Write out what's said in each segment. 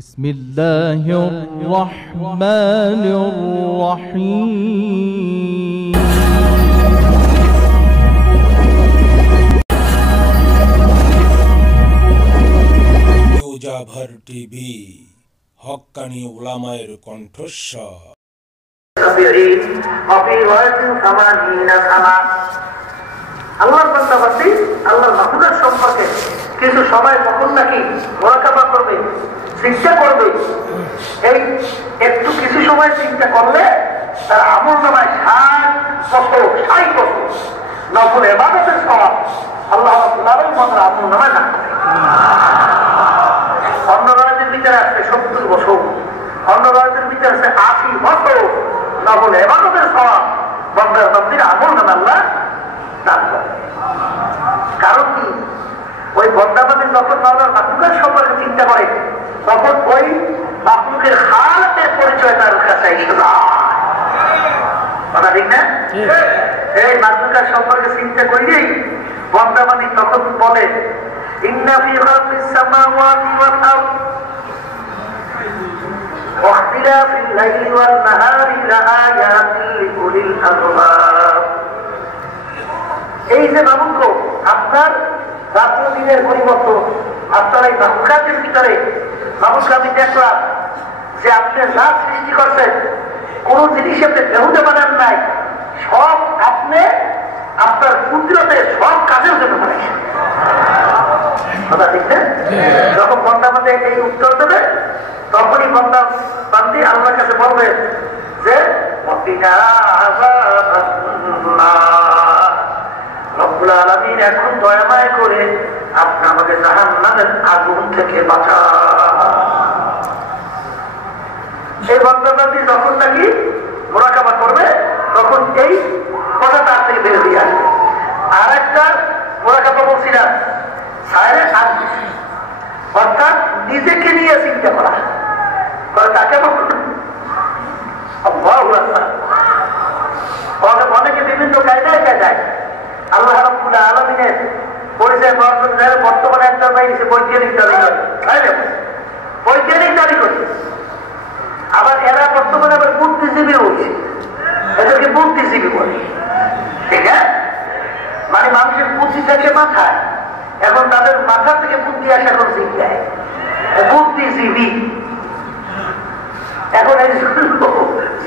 বিসমিল্লাহির রহমানির রহিম। নিউজাভার টিভি, হক্কানি উলামায়ের কণ্ঠস্বর। আল্লাহর বান্দাবান্দি আল্লাহর মাহবুবের সম্পর্কে কিছু সময় তখন নাকি মুরাকাবা করবে, চিন্তা করবে। এই একটু কিছু সময় চিন্তা করলে তার আমল নামায় 60 বছর নফল ইবাদতের সওয়াব আল্লাহ রাব্বুল আলামিন আমল নামায় রাখবে। অন্য রাতের ভিতরে আছে 70 বছর, অন্য রাতের ভিতরে আছে 80 বছর নফল ইবাদতের সওয়াব বান্দার বান্দির আমল নামায় আল্লাহ দান করে। কারণ কি, ওই বন্দাবাদের যখন মাওলার মাহবুবের সম্পর্কে চিন্তা করে তখন ওই মাহবুবের হাতের পরিচয় তার কাছে এসে যায়। কথা ঠিক না? এই মাহবুবের সম্পর্কে চিন্তা করেই বন্দাবাদী তখন বলে ইন্না ফি খালকিস সামাওয়াতি ওয়াল আরদ ওয়া ইখতিলাফিল লাইলি ওয়ান নাহারি লাআয়াতিন লিউলিল আলবাব। এই যে মাহবুব, আপনার রাত্র দিনের পরিবর্তন, আপনার এই মাহবুবের ভিতরে মাহবুবকে আমি দেখলাম যে আপনি যা সৃষ্টি করছেন কোন জিনিস আপনি বেহুদে বানান নাই, সব আপনি আপনার কুদরতে সব কাজের জন্য বানাইছেন। কথা ঠিক না? যখন বন্দা বান্দা এই উত্তর দেবে তখনই বন্দা বান্দি আল্লাহর কাছে বলবে যে রব্বুল আলামিন এখন দয়াময় করে আপনি আমাকে জাহান্নামের আগুন থেকে বাঁচান। এই বান্দাবান্দি যখন নাকি মুরাকাবা করবে তখন এই কথা তার থেকে বের হয়ে আসবে। আর একটা মুরাকাবা বলছিলাম সায়রে শান্তি, অর্থাৎ নিজেকে নিয়ে চিন্তা করা, তাকে অনেকে বিভিন্ন কায়দায় আল্লাহ রাব্বুল আলামিনের পরিচয় বর্তমানে একজন বৈজ্ঞানিক দাবি করে, বৈজ্ঞানিক দাবি করছে। আবার এরা বর্তমানে আবার বুদ্ধিজীবী হচ্ছে, এদেরকে বুদ্ধিজীবী বলে। ঠিক আছে, মানে মানুষের বুদ্ধি থাকে মাথায়, এখন তাদের মাথা থেকে বুদ্ধি আসা কোন চিন্তায় বুদ্ধিজীবী। এখন এই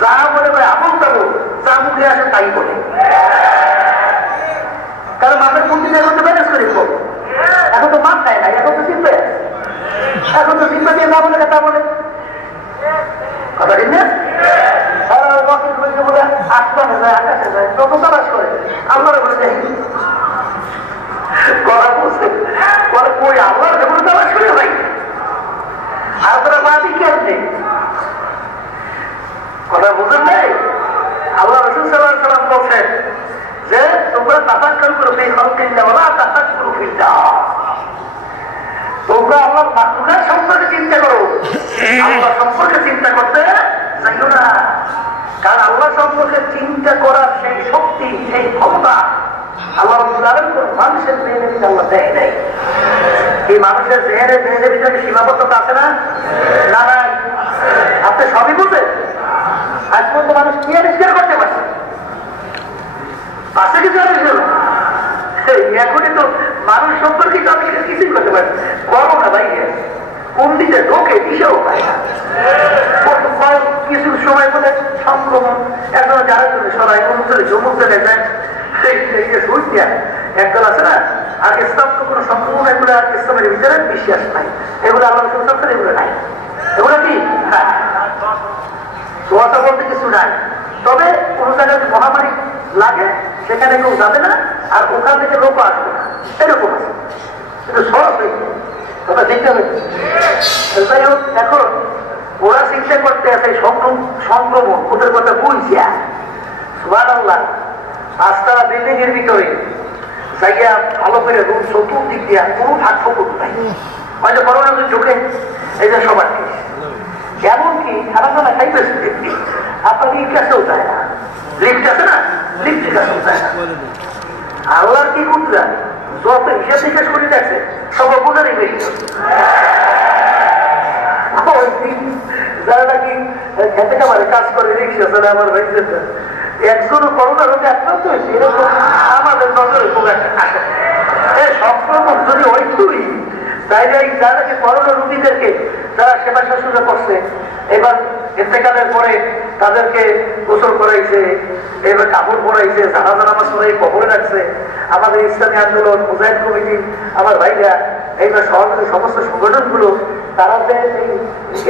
যা বলে আমল দেবো, যা মুখে আসে তাই বলে, কারণ মাথার বুদ্ধিটা এখন তো ম্যানেজ করে দিবো। এখন তো মাথায় নাই, এখন তো চিন্তায় আছে, এখন তো চিন্তা দিয়ে না বলে তা বলে। কথা ঠিক না? বলে আসমানে যায়, আকাশে যায়, তত তালাশ করে আল্লাহরে বলে যাই করা বলছে বলে কই আল্লাহর বলে তালাশ করে ভাই। আর তোরা বাদি কে আছে কথা বুঝেন নাই? আল্লাহ রাসূল সাল্লাল্লাহু আলাইহি ওয়াসাল্লাম বলছেন যে তোমরা তাফাক্কুর করো ফি খালকিল্লাহ ওয়া লা তাফাক্কুরু ফিল্লাহ। তোমরা আল্লাহর মাখলুকাত সম্পর্কে চিন্তা করো, আল্লাহ সম্পর্কে চিন্তা করতে চাইও না। কারণ আল্লাহ সম্পর্কে চিন্তা করার সেই শক্তি, সেই ক্ষমতা আল্লাহ রাব্বুল আলামিন কোন মানুষের জেহেনে ভিতরে আল্লাহ দেয় নাই। এই মানুষের জেহেনের ভিতরে সীমাবদ্ধতা আছে না? না নাই, আপনি সবই বুঝেন। আজ পর্যন্ত মানুষ কি আবিষ্কার করতে পারছে? পাশে কিছু আবিষ্কার, এখনই তো মানুষ সম্পর্কে আবিষ্কার কিছুই করতে পারে। করোনা ভাইরাস কোন দিকে ঢোকে দিশেও পায় না। কিছু সময় বলে সংক্রমণ একদম যারা সবাই অনুসারে জমুক জায়গায় যায়, একদল আছে না। আর ইসলাম তো কোনো সংক্রমণ, এগুলো আর ইসলামের ভিতরে বিশ্বাস নাই, এগুলো আল্লাহ সংসার এগুলো নাই। এগুলো কি কথা বলতে কিছু নাই। তবে কোন জায়গায় যদি মহামারী লাগে সেখানে কেউ যাবে না, আর ওখান থেকে লোক আসবে না, এরকম আছে। কিন্তু সহজ হয়ে কথা দেখতে হবে। যাই হোক, এখন ওরা চিন্তা করতে আছে সংক্রমণ, ওদের কথা বুঝছি। সুবহানাল্লাহ, পাঁচতলা বিল্ডিং এর ভিতরে জায়গা ভালো করে রুম চতুর্দিক দিয়া কোনো ভাগ ফকুট নাই, হয়তো করোনা যদি ঢুকে এই যে সবার এমনকি খানা খানা খাইতেছে আপনাকে কাছেও যায় না, লিফট আছে না, লিফটের কাছেও যায় না। আল্লাহর কি কুদরত, যত হিসাব নিকাশ করে দেখছে সব গুণারই বেরিয়ে একেবারে কাজ করে রিক্সা চলে আমার ভাই একজনও করোনা রোগে আক্রান্ত হয়েছে এরকম আমাদের নজরে খুব একটা আসে সংক্রমণ যদি ওই তুই তাইলে যাদেরকে করোনা রোগীদেরকে যারা সেবা শুশ্রূষা করছে এবার ইন্তেকালের পরে তাদেরকে গোসল করাইছে, এবার কাপড় পরাইছে, জানাজা নামাজ পড়াই কবরে রাখছে, আমাদের ইসলামী আন্দোলন মুজাহিদ কমিটি আমার ভাইরা এইবার সহযোগী সমস্ত সংগঠনগুলো তারা যে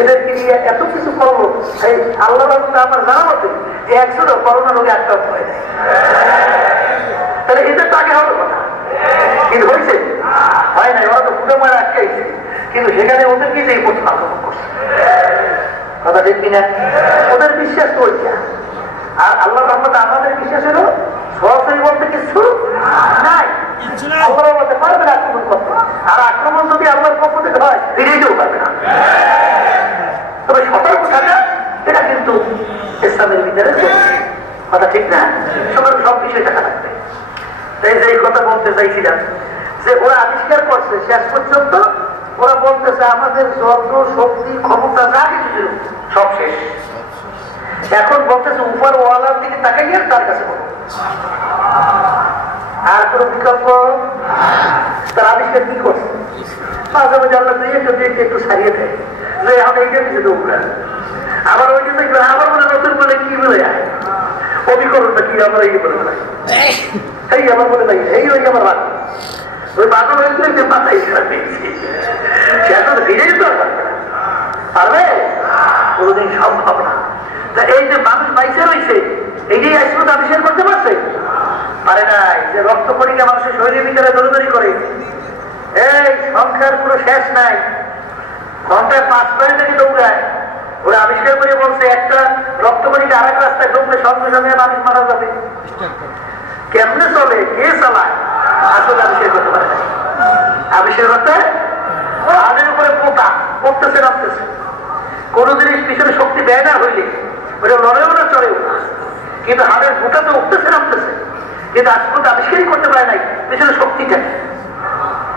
এদেরকে নিয়ে এত কিছু করলো এই আল্লাহ আমার জানা মতে একজনও করোনা রোগে আক্রান্ত হয় নাই। তাহলে এদের তো আগে হবে কথা কিন্তু হয়েছে হয় নাই, ওরা তো ফুটে মারা আটকাইছে কিন্তু সেখানে ওদেরকে যে প্রথম আক্রমণ করছে কথা ঠিক কিনা? ওদের বিশ্বাস তো ওইটা। আর আল্লাহ রহমতে আমাদের বিশ্বাস হলো সরাসরি বলতে কিছু নাই, আল্লাহ বলতে পারবে না আক্রমণ করতে। আর আক্রমণ যদি আল্লাহর পক্ষ থেকে হয় ফিরেও পারবে না। তবে সতর্ক থাকা এটা কিন্তু ইসলামের ভিতরে কথা ঠিক না, সবার সব বিষয় দেখা লাগবে। তাই যে কথা বলতে চাইছিলাম যে ওরা আবিষ্কার করছে শেষ পর্যন্ত ওরা বলতেছে আমাদের যত শক্তি ক্ষমতা যা কিছু ছিল সব শেষ। এখন বলতেছে উপর ওয়ালার দিকে তাকাইয়ে তার কাছে বলো, আর কোন বিকল্প তার আবিষ্কার কি করছে মাঝে মাঝে আল্লাহ একটু ছাড়িয়ে দেয় যে এখন এইটা কিছু দৌড়া আবার ওই যে আবার বলে নতুন বলে কি বলে অভিকরণটা কি আমরা এই বলে বলে এই আমার বলে নাই এই ওই আমার বাদ ওই বাদল হয়েছিল যে মাথায় পেয়েছি সে এখন ফিরে যেতে পারবে কোনোদিন সম্ভব না। তা এই যে মানুষ বাইসে রয়েছে এইটাই আইসিউত আবিষ্কার করতে পারছে পারে নাই। যে রক্ত কণিকা মানুষের শরীরের ভিতরে দৌড়াদৌড়ি করে এই সংখ্যার পুরো শেষ নাই, ঘন্টায় 5 মিনিট থেকে দৌড়ায়। ওরা আবিষ্কার করে বলছে একটা রক্ত কণিকা আরেক রাস্তায় ঢুকলে সঙ্গে সঙ্গে মানুষ মারা যাবে। কেমনে চলে কে চালায় আসলে আবিষ্কার করতে পারে না। আবিষ্কার করতে হাড়ের উপরে পোটা পড়তেছে নামতেছে, কোন জিনিস পিছনে শক্তি দেয় না হইলে ওটা লড়েও না চড়েও না, কিন্তু হাড়ের গোটা তো উঠতেছে নামতেছে, কিন্তু আজ পর্যন্ত আবিষ্কারই করতে পারে নাই পিছনে শক্তি চাই।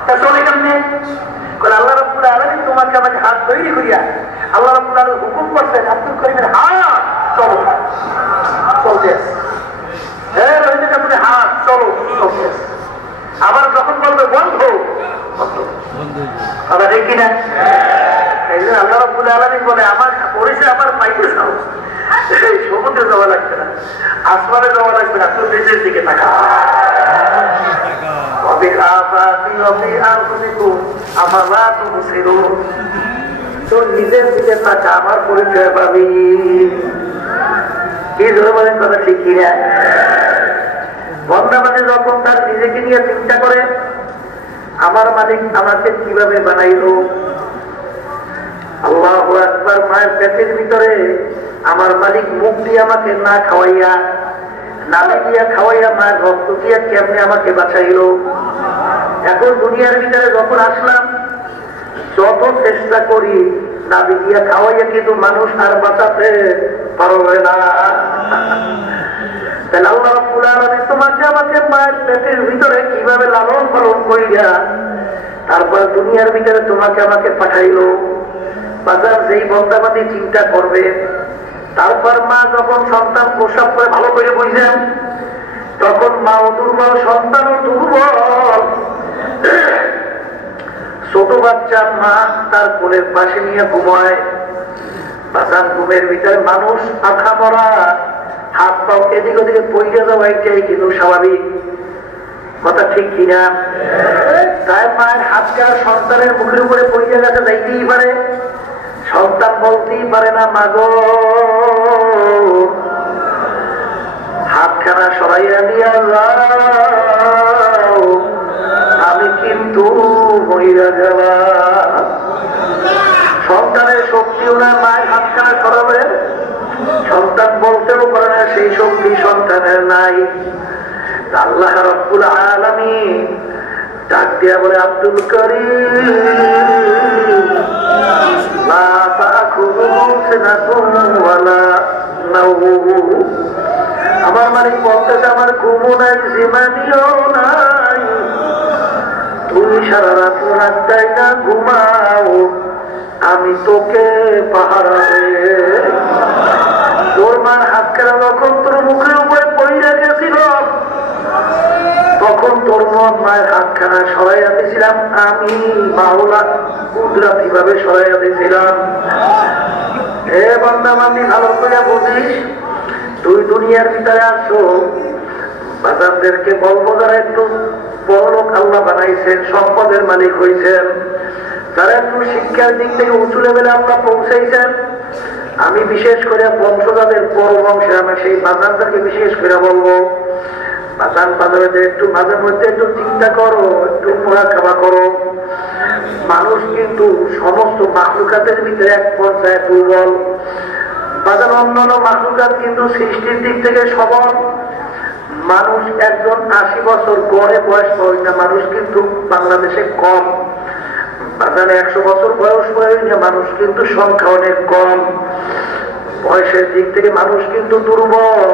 তা চলে কেমনে? আল্লাহ রাব্বুল আলামিন তোমাকে আমাকে হাত তৈরি করিয়া আল্লাহ রাব্বুল আলামিন হুকুম করছেন আব্দুল করিমের হাত চলো চলতে আছে, হ্যাঁ রহিমের কাছে হাত চলো চলতে আছে। আবার যখন বলবে বন্ধ কথা ঠিক কিনা? এই জন্য আল্লাহ রাব্বুল আলামিন বলে আমার পরিচয় আমার পাইতে চাও সমুদ্রে যাওয়া লাগবে না, আসমানে যাওয়া লাগবে না, তোর নিজের দিকে তাকা। তোর নিজের দিকে তাকা আমার পরিচয় পাবি। কি ধরে বলেন কথা ঠিক কিনা? বন্দা মানে যখন তার নিজেকে নিয়ে চিন্তা করে আমার মালিক আমাকে কিভাবে বানাইলো, আল্লাহু আকবার, মায়ের পেটের ভিতরে আমার মালিক মুখ দিয়ে আমাকে না খাওয়াইয়া নামে দিয়া খাওয়াইয়া মায়ের রক্ত দিয়া কেমনে আমাকে বাঁচাইলো। এখন দুনিয়ার ভিতরে যখন আসলাম যত চেষ্টা করি নাবি দিয়া খাওয়াইয়া কিন্তু মানুষ আর বাঁচাতে পারবে না। তাহলে আল্লাহ রাব্বুল আলামিন তোমাকে আমাকে মায়ের পেটের ভিতরে কিভাবে লালন পালন করিয়া তারপর দুনিয়ার ভিতরে তোমাকে আমাকে পাঠাইলো। বাজার যেই বন্দাবাদী চিন্তা করবে তারপর মা যখন সন্তান প্রসব করে ভালো করে বুঝলেন তখন মাও দুর্বল সন্তানও দুর্বল। ছোট বাচ্চা মা তার কোলের পাশে নিয়ে ঘুমায়, বাজার ঘুমের ভিতরে মানুষ আখা মরা হাত পাও এদিক ওদিকে পড়ে যাওয়া এটাই কিন্তু স্বাভাবিক কথা ঠিক কিনা? তাই মায়ের হাতটা সন্তানের মুখের উপরে পড়ে গেছে যাইতেই পারে, সন্তান বলতেই পারে না মাগো হাতখানা সরাইয়া দিয়া যাও আমি কিন্তু মহিলা যাওয়া। সন্তানের শক্তিও না মায়ের হাতখানা সরাবে, সন্তান বলতেও পারে না, সেই শক্তি সন্তানের নাই। আল্লাহ রাব্বুল আলামিন ডাক দিয়া বলে আব্দুল করিম লা তাখুযুহু সিনাতুন ওয়ালা নাওম। আমার মালিক বলতেছে আমার ঘুমও নাই জিমানিও নাই, তুমি সারা রাত রাত যাই না ঘুমাও আমি তোকে পাহারা তরুণ মায়ের হাতখানা সরাইয়া দিয়েছিলাম, আমি মাওলা কুদরতি ভাবে সরাইয়া দিয়েছিলাম। এ বান্দা বান্দি ভালো করে বুঝিস, তুই দুনিয়ার ভিতরে আসো, বাজারদেরকে বলবো যারা একটু বড় লোক আল্লাহ বানাইছেন, সম্পদের মালিক হয়েছেন, যারা একটু শিক্ষার দিক থেকে উঁচু লেভেলে আল্লাহ পৌঁছাইছেন, আমি বিশেষ করে বংশজাদের বড় বংশে আমি সেই বাজারদেরকে বিশেষ করে বলবো, বাজার বাজারে একটু মাঝে মধ্যে একটু চিন্তা করো, একটু মুরাকাবা করো। মানুষ কিন্তু সমস্ত মাখলুকাতের ভিতরে এক পর্যায়ে দুর্বল। বাজার অন্যান্য মাখলুকাত কিন্তু সৃষ্টির দিক থেকে সবল। মানুষ একজন 80 বছর গড়ে বয়স হয় না, মানুষ কিন্তু বাংলাদেশে কম। বাজারে 100 বছর বয়স হয় না, মানুষ কিন্তু সংখ্যা অনেক কম। বয়সের দিক থেকে মানুষ কিন্তু দুর্বল।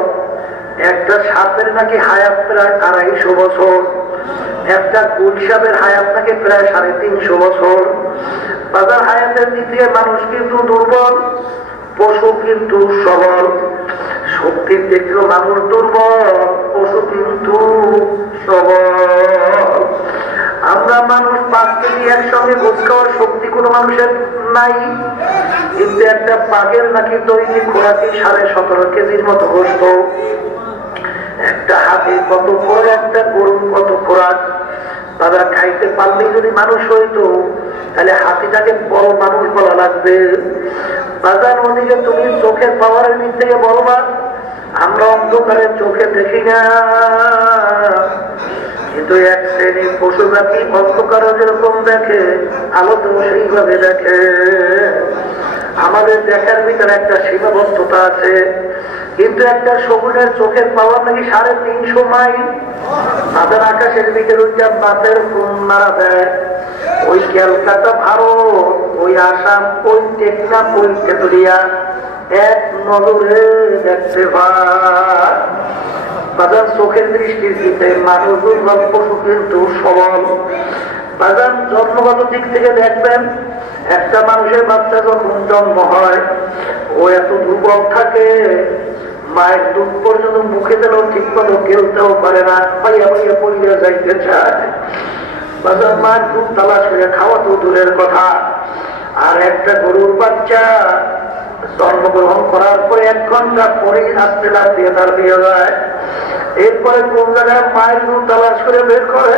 একটা সাপের নাকি হায়াত প্রায় 250 বছর, একটা গুলশাবের হায়াত নাকি প্রায় 350 বছর। বাজার হায়াতের দিক থেকে মানুষ কিন্তু দুর্বল, পশু কিন্তু সবল। শক্তির দিক থেকে মানুষ দুর্বল, পশু কিন্তু সবল। আমরা মানুষ 5 কেজি একসঙ্গে গোছ খাওয়ার শক্তি কোনো মানুষের নাই, কিন্তু একটা পাগের নাকি দৈনিক খোরাকি 17.5 কেজির মতো গোস্ত। একটা হাতির কত খোরাক, একটা গরুর কত খোরাক। তারা খাইতে পারলেই যদি মানুষ হইতো, তাহলে হাতিটাকে বড় মানুষ বলা লাগবে। বাজার ওদিকে তুমি চোখের পাওয়ারের দিক থেকে বলবা, আমরা অন্ধকারে চোখে দেখি না, কিন্তু এক শ্রেণীর পশু পাখি অন্ধকারে যেরকম দেখে, আলো তো সেইভাবে দেখে। আমাদের দেখার ভিতরে একটা সীমাবদ্ধতা আছে, কিন্তু একটা শগুনের চোখের পাওয়ার নাকি 350 মাইল। মাথার আকাশের দিকে উঠে বাতের ফোন মারা দেয়। ওই ক্যালকাটা ভারত, ওই আসাম, ওই টেকনাফ, ওই তেতুলিয়া এক নজরে দেখতে পায়। বাজার চোখের দৃষ্টির দিকে মানুষ দুর্বল, পশু কিন্তু সবল। বাজার জন্মগত দিক থেকে দেখবেন, একটা মানুষের বাচ্চা যখন জন্ম হয়, ও এত দুর্বল থাকে, মায়ের দুধ পর্যন্ত মুখে দিলেও ঠিক মতো খেলতেও পারে না, পাইয়া পাইয়া পড়িয়া যাইতে চায়। বাজার মায়ের দুধ তালাশ করে খাওয়া তো দূরের কথা। আর একটা গরুর বাচ্চা জন্মগ্রহণ করার পরে 1 ঘন্টা পরেই আসতে লাগতে তার বিয়ে যায়। এরপরে কোন জায়গায় মায়ের দুধ তালাশ করে বের করে।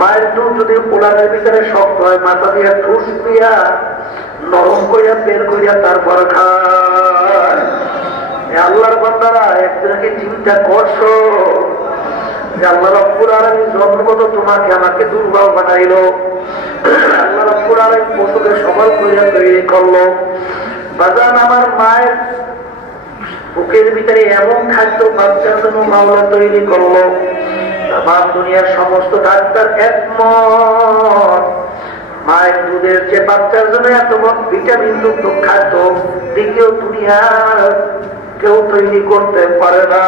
মায়ের দুধ যদি পোলারের ভিতরে শক্ত হয়, মাথা দিয়ে ঠুস দিয়া নরম করিয়া বের করিয়া তারপর খায়। আল্লাহর বান্দারা একদিনকে চিন্তা করছো যে আল্লাহ রাব্বুল আলামিন জন্মগত তোমাকে আমাকে দুর্বল বানাইলো, আল্লাহ রাব্বুল আলামিন পশুকে সবল করিয়া তৈরি করলো। বাজান আমার মায়ের বুকের ভিতরে এমন খাদ্য বাচ্চার জন্য মাওলা তৈরি করলো, তামাম দুনিয়ার সমস্ত ডাক্তার একমত, মায়ের দুধের যে বাচ্চার জন্য এত ভিটামিন যুক্ত খাদ্য দ্বিতীয় দুনিয়ার কেউ তৈরি করতে পারে না।